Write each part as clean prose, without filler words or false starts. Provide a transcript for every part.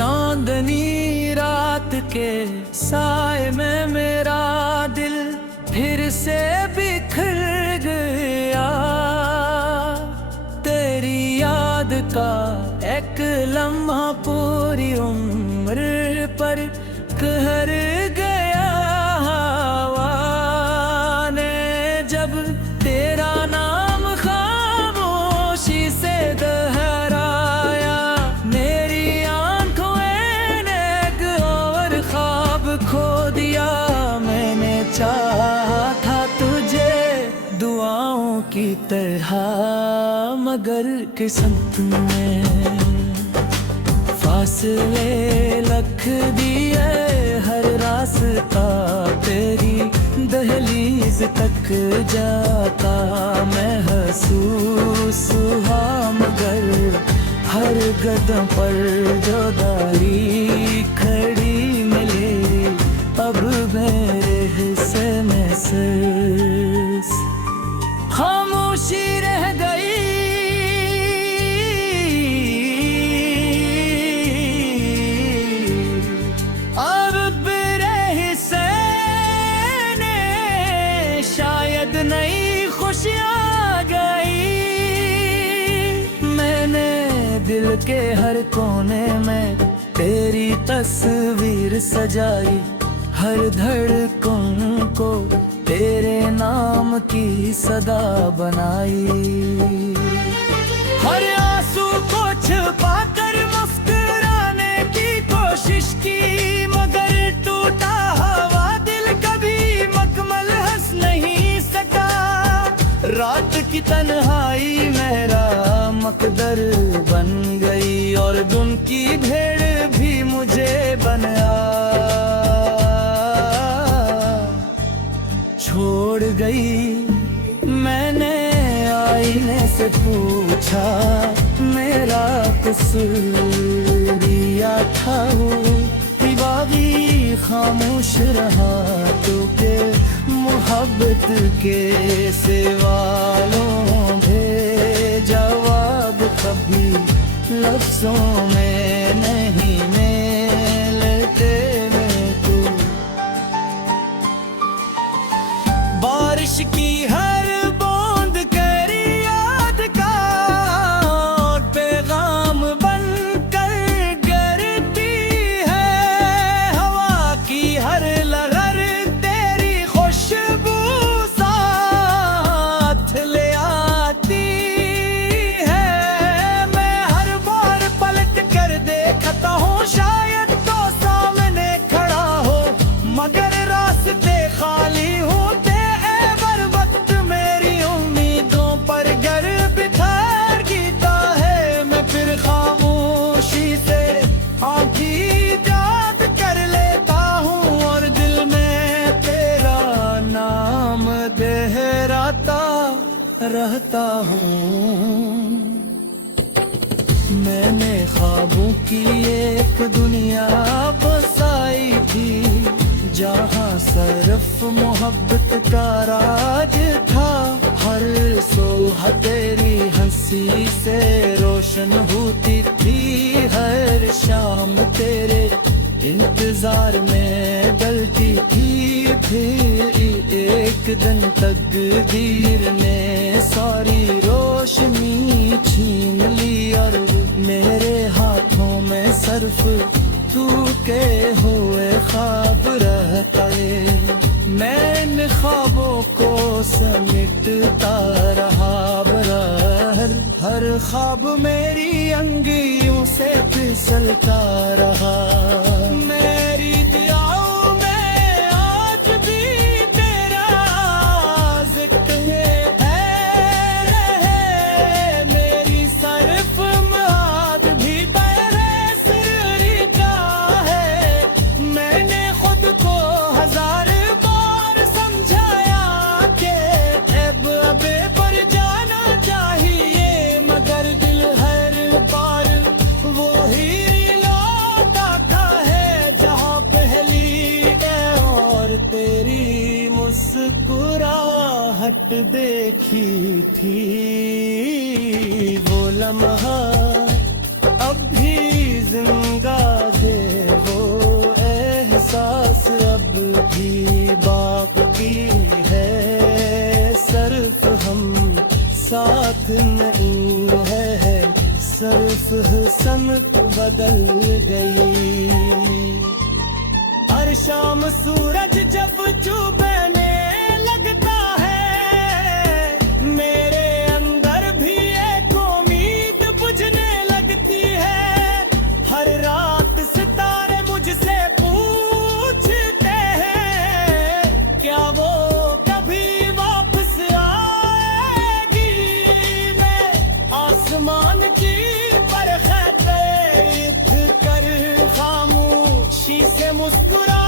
चांदनी रात के साए में मेरा दिल फिर से बिखर गया। तेरी याद का एक लम्हा पूरी उम्र पर कहर गया। हवा ने जब तेरा नाम खामोशी से दोहराया, मेरी आंखों ने एक और ख्वाब खो दिया। मैंने चाहा था तुझे दुआओं की तरह, मगर किस्मत में फासले लख दिए। हर रास्ता तेरी दहलीज तक जाता महसूस हुआ, मगर हर कदम पर जुदाई खड़ी मिले। अब मेरे हिस्से में सिर्फ खामोशी रह गई। नई खुशियाँ गई। मैंने दिल के हर कोने में तेरी तस्वीर सजाई, हर धड़कन को तेरे नाम की सदा बनाई। हर आंसू को छुपा कर मुस्कुराने की कोशिश की, मगर टूटा हुआ दिल कभी मकमल हंस नहीं। रात की तन्हाई मेरा मकदर बन गई, और दिन की भेड़ भी मुझे बनाया छोड़ गई। मैंने आईने से पूछा मेरा कसूर या था वो, बागी खामोश रहा तो के मोहब्बत के सवालों में जवाब कभी लफ्जों में नहीं मिलते। में तो बारिश की हर बूंद करी याद का और पैगाम बन कर गिरती है। हवा की हर लहर तेरी खुशबू साथ ले आती है। मैं हर बार पलट कर देखता हूँ, शायद तो सामने खड़ा हो, मगर रास्ते खाली होते। वक्त मेरी उम्मीदों पर घर बिखर गिरता है। मैं फिर खामोशी से आँखें याद कर लेता हूँ, और दिल में तेरा नाम दोहराता रहता हूँ। मैंने ख्वाबों की एक दुनिया बसाई थी, जहाँ सिर्फ मोहब्बत का राज था। हर सुबह तेरी हंसी से रोशन होती थी, हर शाम तेरे इंतजार में डलती थी। फिर एक दिन तकदीर ने सारी रोशनी छीन ली, और मेरे हाथों में सिर्फ तू के हुए ख्वाब रहता है। मैं इन ख्वाबों को समेटता रहा बरहर, हर ख्वाब मेरी अंगलियों से फिसलता रहा। मेरी दुआओं में आज भी तेरा जिक्र है। मेरी सरफ मुराद भी मुस्कुराहट देखी थी, वो लम्हा अब भी जिंदा थे वो एहसास अब भी बाकी है, सिर्फ हम साथ नहीं है, सिर्फ समत बदल गई। हर शाम सूरज जब चुभने लगता है, मेरे अंदर भी एक उम्मीद बुझने लगती है। हर रात सितारे मुझसे पूछते हैं, क्या वो कभी वापस आएगी। मैं आसमान की परखत कर खामोशी से मुस्कुरा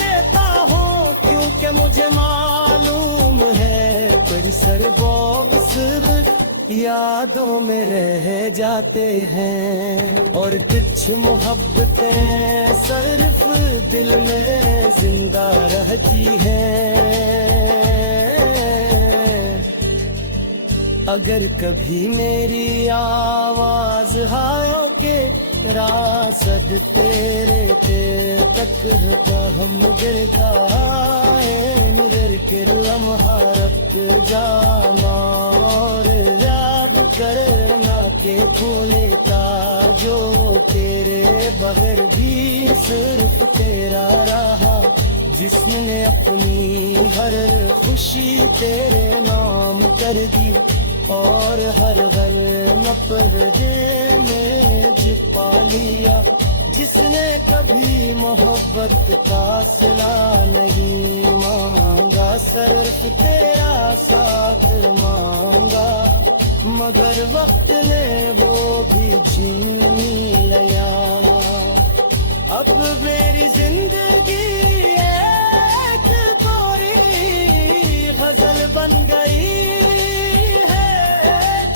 देता हूँ, क्योंकि मुझे मालूम है कोई सरबोग सिर्फ यादों में रह जाते हैं, और कुछ मोहब्बतें सिर्फ दिल में जिंदा रहती हैं। अगर कभी मेरी आवाज हायों के रासद तेरे के तक तो हम गिर के लम्हा रख जाना, और याद करना के फूले का जो तेरे बगैर भी सिर्फ तेरा रहा, जिसने अपनी हर खुशी तेरे नाम कर दी, और हर घर पर्दे में छिपा लिया, जिसने कभी मोहब्बत का सिला नहीं मांगा, सिर्फ तेरा साथ मांगा, मगर वक्त ने वो भी छीन लिया। अब मेरी जिंदगी एक कोरी गजल बन गई है,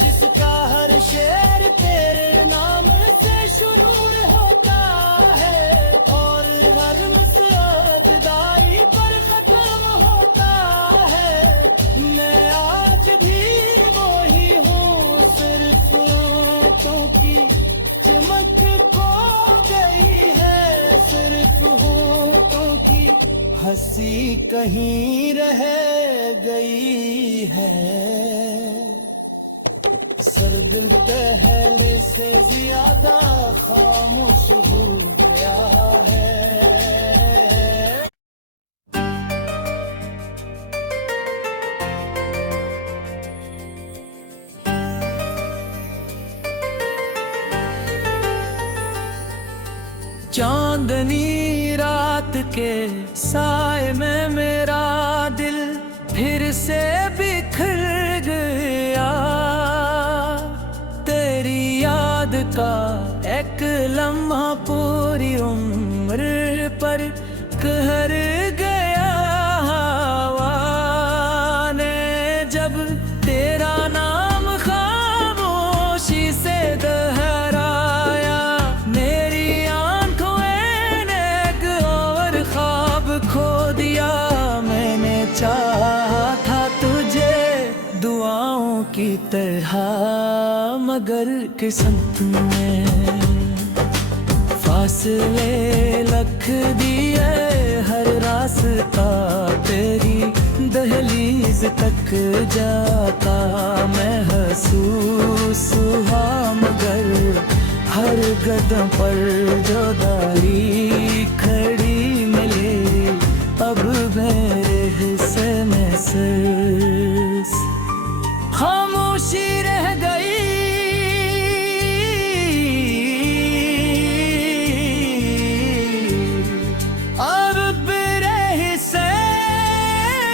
जिसका हर शेर तेरे नाम से शुरू होता है, और हर मुस्कुराई पर खत्म होता है। मैं आज भी वही हूँ, सिर्फ क्योंकि चमक खो गई है, सिर्फ हूँ क्योंकि हंसी कहीं रह गई है। सर दिल पहले से ज्यादा खामोश हो गया है। चांदनी रात के साए में मेरा दिल फिर से बिखर गया, तेरी याद का एक लम्हा पूरी उम्र पर कहर गया। हवा ने जब तेरा नाम खामोशी से दोहराया, मेरी आंखों ने एक और ख्वाब खो दिया। मैंने चाहा था तुझे दुआओं की तरह, मगर किस्मत में फासले लख दिए, हर रास्ता तेरी दहलीज तक जाता महसूस हुआ, मगर हर कदम पर जुदाई खड़ी मिले। अब मेरे हिस्से में सिर्फ खामोशी रह गई। अब मेरे हिस्से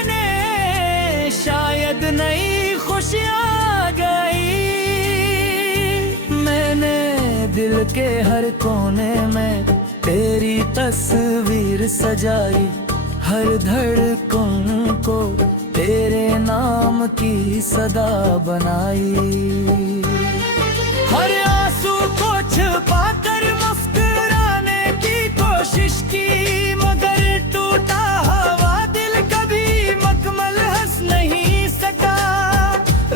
ने शायद नई खुशियाँ गई। मैंने दिल के हर कोने में तेरी तस्वीर सजाई, हर धड़कन को तेरे नाम की सदा बनाई। हर आंसू को छुपा कर मुस्कुराने की कोशिश की, मगर टूटा हुआ दिल कभी मुकम्मल हंस नहीं सका।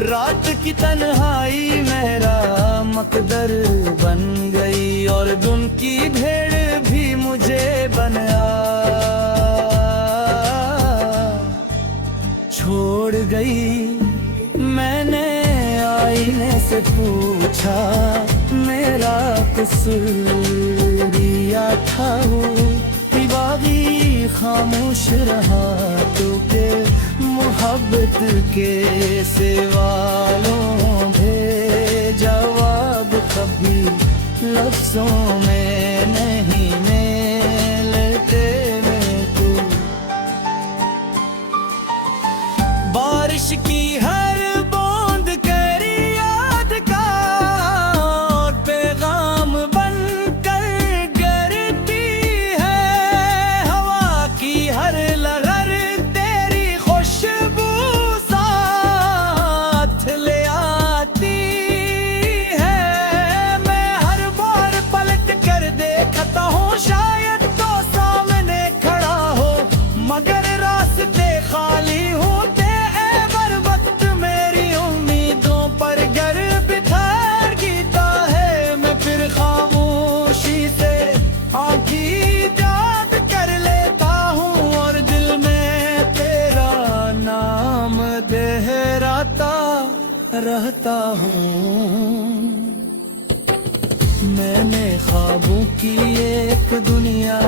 रात की तन्हाई मेरा मकदर बन गई और उनकी भेड़ भी मुझे बनाया। छोड़ गई मैंने आईने से पूछा, मेरा कसूर दिया था वो बागी खामोश रहा तो के मोहब्बत के सवालों भे जवाब कभी लफ्जों में नहीं मिलते मेरे को। बारिश की हर बूंद करी याद का और पैगाम बन कर गिरती है। हवा की हर लहर तेरी खुशबू साथ ले आती है। मैं हर बार पलट कर देखता हूँ शायद तो सामने खड़ा हो, मगर रास्ते खाली होते रहता हूँ। मैंने ख्वाबों की एक दुनिया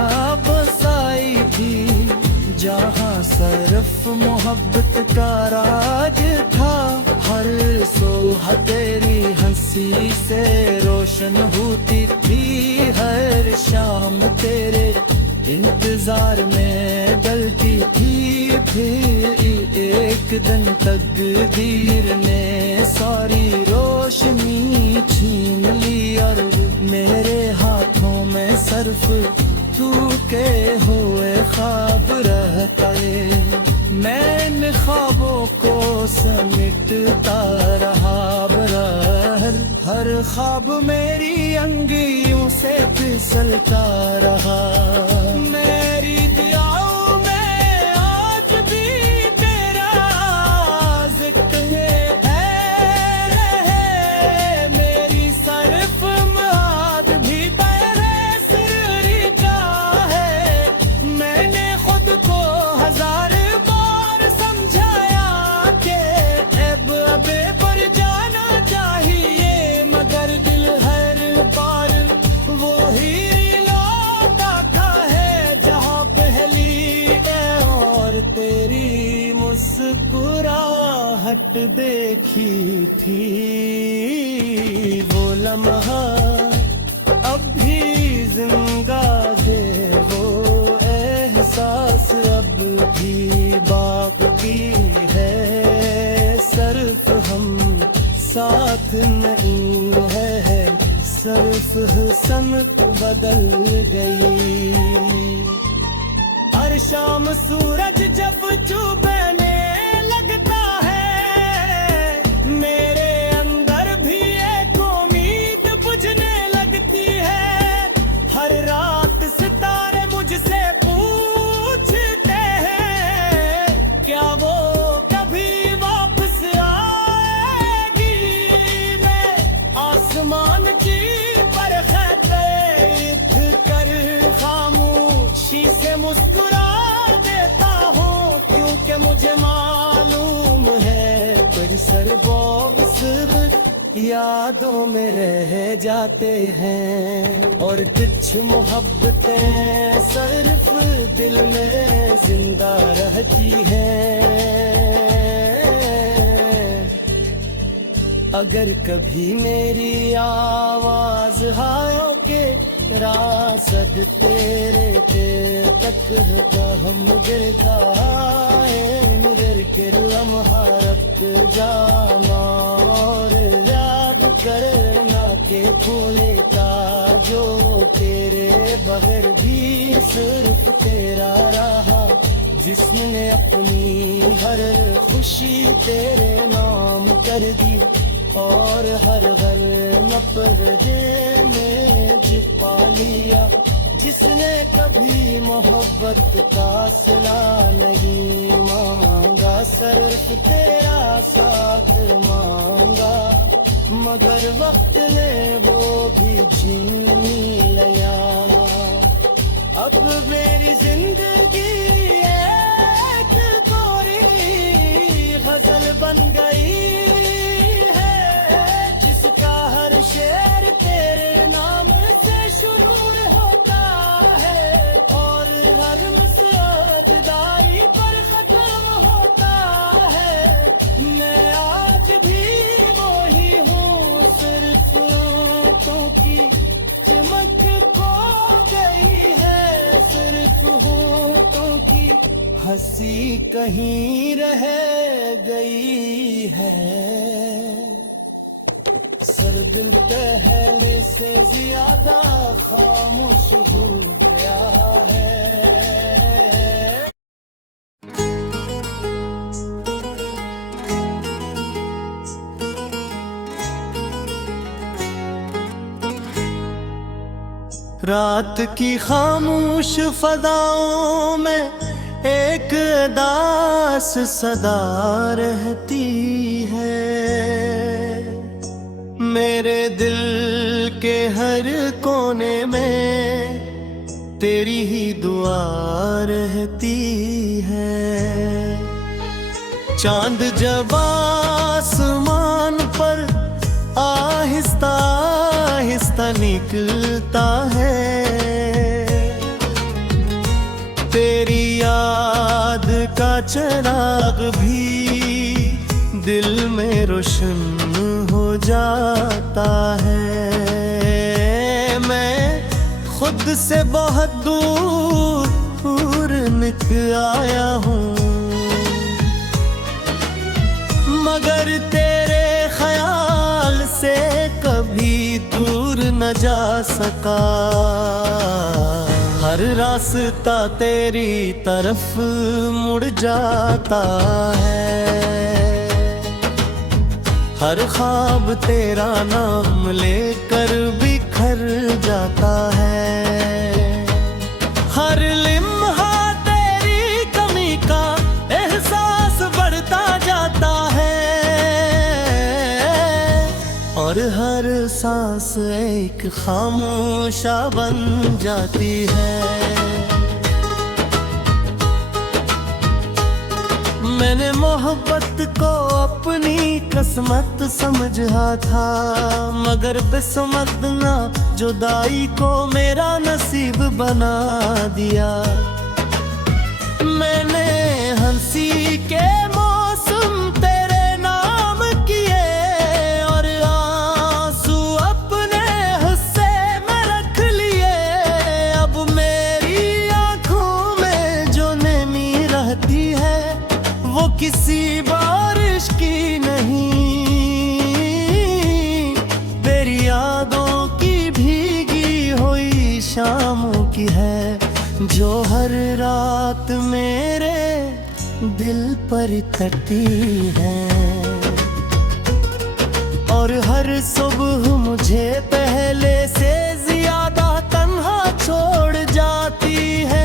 बसाई थी, जहाँ सिर्फ मोहब्बत का राज था। हर सुबह तेरी हंसी से रोशन होती थी, हर शाम तेरे इंतजार में डलती थी। फिर एक दिन तकदीर ने सारी रोशनी छीन ली और मेरे हाथों में सिर्फ तू के हुए ख्वाब रहता है। मैं इन ख्वाबों को समेटता रहा बरहर, हर ख्वाब मेरी अंगलियों से फिसलता रहा। मेरी दुआओं में आज भी तेरा जिक्र है, मेरी सरफ मुराद भी बहरे का है। मैंने खुद को हजार बार समझाया कि अब अबे पर जाना चाहिए, मगर दिल हर बार वो ही लौट आता है जहाँ पहली और तेरी मुस्कुराहट देखी थी। वो लम्हा अब भी जिंदा है, वो एहसास अब भी बाकी है। सिर्फ हम साथ नहीं है, सिर्फ समत बदल गई। हर शाम सूरज जब चुभने लगता है, मेरे अंदर भी एक उम्मीद बुझने लगती है। हर रात सितारे मुझसे पूछते हैं, क्या वो कभी वापस आएगी। मैं आसमान की परखत कर खामोशी से मुस्कुरा देता हूँ, क्योंकि मुझे मालूम है परिसर सिर्फ यादों में रह जाते हैं और कुछ मोहब्बतें सिर्फ दिल में जिंदा रहती हैं। अगर कभी मेरी आवाज हायों के रासद तेरे के तक का हम गिरता है, गिर के लम्हा रख जाना और याद करना के फूले का जो तेरे बगैर भी सिर्फ तेरा रहा, जिसने अपनी हर खुशी तेरे नाम कर दी और हर घर पर्दे में छिपा लिया। जिसने कभी मोहब्बत का सिला नहीं मांगा, सिर्फ तेरा साथ मांगा। मगर वक्त ने वो भी छीन लिया। अब मेरी जिंदगी एक कोरी गजल बन गई है, जिसका हर शेर तेरे नाम से शुरू होता है और हर मुस्कुराई पर खत्म होता है। मैं आज भी वही हूँ, सिर्फ क्योंकि चमक खो गई है, सिर्फ हूँ क्योंकि हंसी कहीं रह गई है। सर दिल पहले से ज्यादा खामोश हो गया है। रात की खामोश फदाओं में एक दास सदा रहती है। मेरे दिल के हर कोने में तेरी ही दुआ रहती है। चांद जब आसमान पर आहिस्ता आहिस्ता निकलता है, तेरी याद का चिराग भी दिल में रोशन हो जाता है। मैं खुद से बहुत दूर निकल आया हूँ, मगर तेरे ख्याल से कभी दूर न जा सका। हर रास्ता तेरी तरफ मुड़ जाता है, हर ख्वाब तेरा नाम लेकर बिखर जाता है। हर लिम्हा तेरी कमी का एहसास बढ़ता जाता है और हर सांस एक खामोशा बन जाती है। मैंने मोहब्बत को अपनी किस्मत समझा था, मगर किस्मत ना जुदाई को मेरा नसीब बना दिया। मैंने हंसी के मौसम तेरे नाम किए और आंसू अपने हिस्से में रख लिए। अब मेरी आंखों में जो नमी रहती है वो किसी बारिश की नहीं, तेरी यादों की भीगी हुई शामों की है, जो हर रात मेरे दिल पर तटी है और हर सुबह मुझे पहले से ज्यादा तन्हा छोड़ जाती है।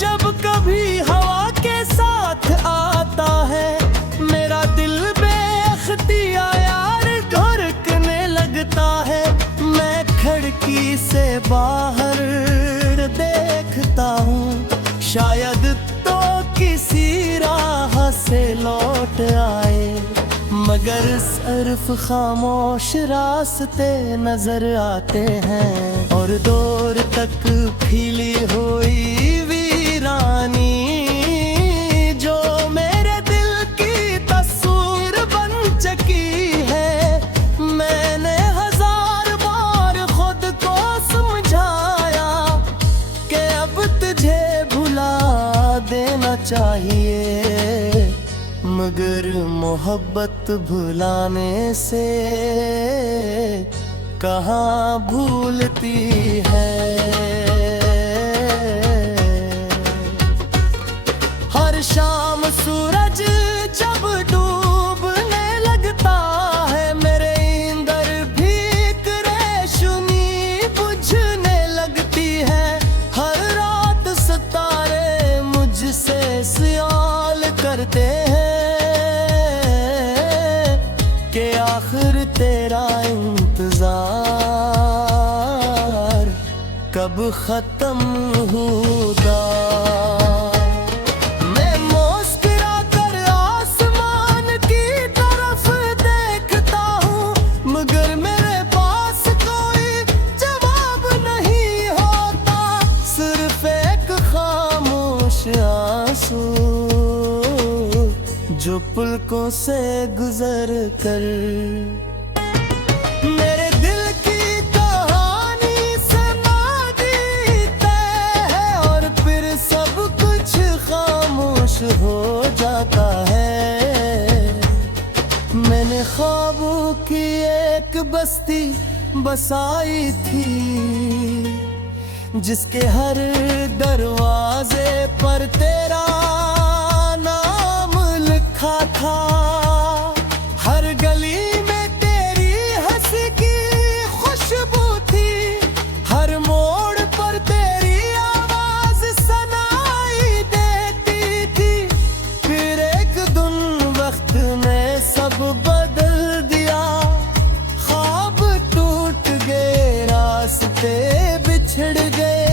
जब कभी हवा के साथ आता है, मेरा दिल बेख्तियार धड़कने लगता है। मैं खिड़की से बाहर देखता हूँ, शायद तो किसी राह से लौट आए, मगर सिर्फ खामोश रास्ते नजर आते हैं और दूर तक फैली हुई वीरानी जो मेरे दिल की तस्वीर बन चुकी है। मैंने हजार बार खुद को समझाया कि अब तुझे भुला देना चाहिए, मगर मोहब्बत भुलाने से कहाँ भूलती है। हर शाम सूरज जब डूबने लगता है, मेरे अंदर भी एक रोशनी बुझने लगती है। हर रात सितारे मुझसे सवाल करते हैं तेरा इंतजार कब खत्म होगा। मैं मुस्कुरा कर आसमान की तरफ देखता हूँ, मगर मेरे पास कोई जवाब नहीं होता, सिर्फ एक खामोश आंसू जो पलकों से गुजर कर मेरे दिल की कहानी सुनाती है, और फिर सब कुछ खामोश हो जाता है। मैंने ख्वाबों की एक बस्ती बसाई थी, जिसके हर दरवाजे पर तेरा था, हर गली में तेरी हंसी की खुशबू थी, हर मोड़ पर तेरी आवाज सुनाई देती थी। फिर एक दिन वक्त ने सब बदल दिया, ख्वाब टूट गए, रास्ते बिछड़ गए,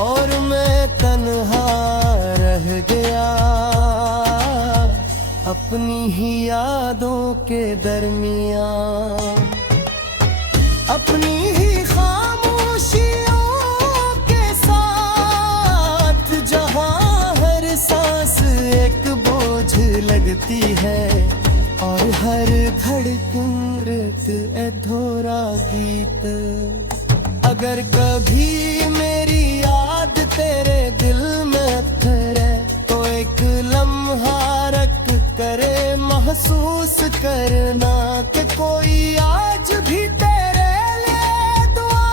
और मैं तन्हा रह गया अपनी ही यादों के दरमियां, अपनी ही खामोशियों के साथ, जहां हर सांस एक बोझ लगती है, और हर धड़कन एक अधूरा गीत। अगर कभी मेरी याद तेरे दिल में ठहरे, तो एक लम्हा करे महसूस करना कि कोई आज भी तेरे लिए दुआ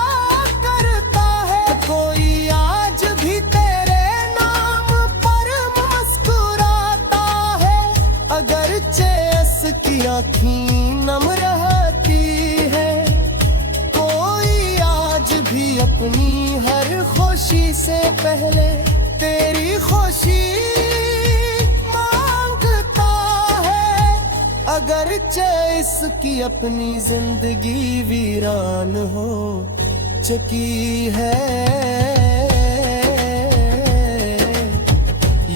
करता है, कोई आज भी तेरे नाम पर मुस्कुराता है। अगरचे इसकी आँखें नम रहती है, कोई आज भी अपनी हर खुशी से पहले तेरी खुशी अगरचे इसकी अपनी जिंदगी वीरान हो चुकी है।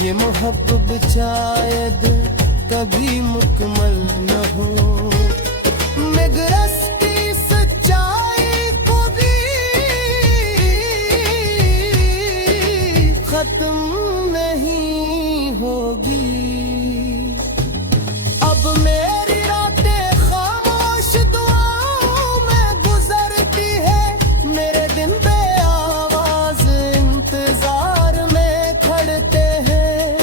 ये मोहब्बत शायद कभी मुकम्मल न हो, मगर इसकी सच्चाई को भी खत्म नहीं होगी। अब मेरी रातें खामोश दुआओं में गुजरती है, मेरे दिन पे आवाज इंतजार में खड़ते हैं।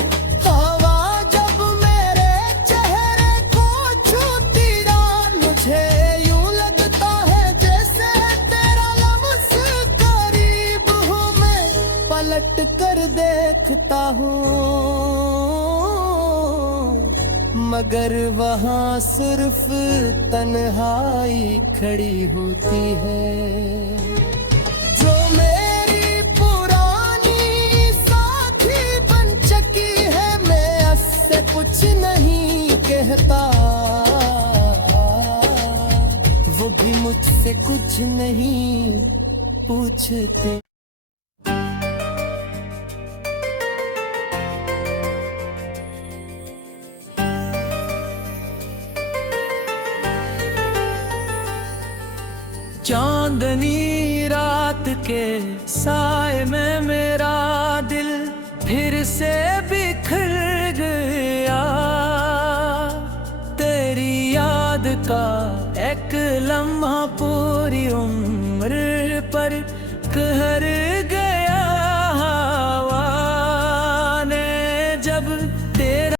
हवा जब मेरे चेहरे को छूती जान, मुझे यूं लगता है जैसे तेरा लम्स करीब हूँ, मैं पलट कर देखता हूँ, मगर वहाँ सिर्फ तन्हाई खड़ी होती है, जो मेरी पुरानी साथी बन चुकी है। मैं उससे कुछ नहीं कहता, वो भी मुझसे कुछ नहीं पूछते। चांदनी रात के साए में मेरा दिल फिर से बिखर गया, तेरी याद का एक लम्हा पूरी उम्र पर कह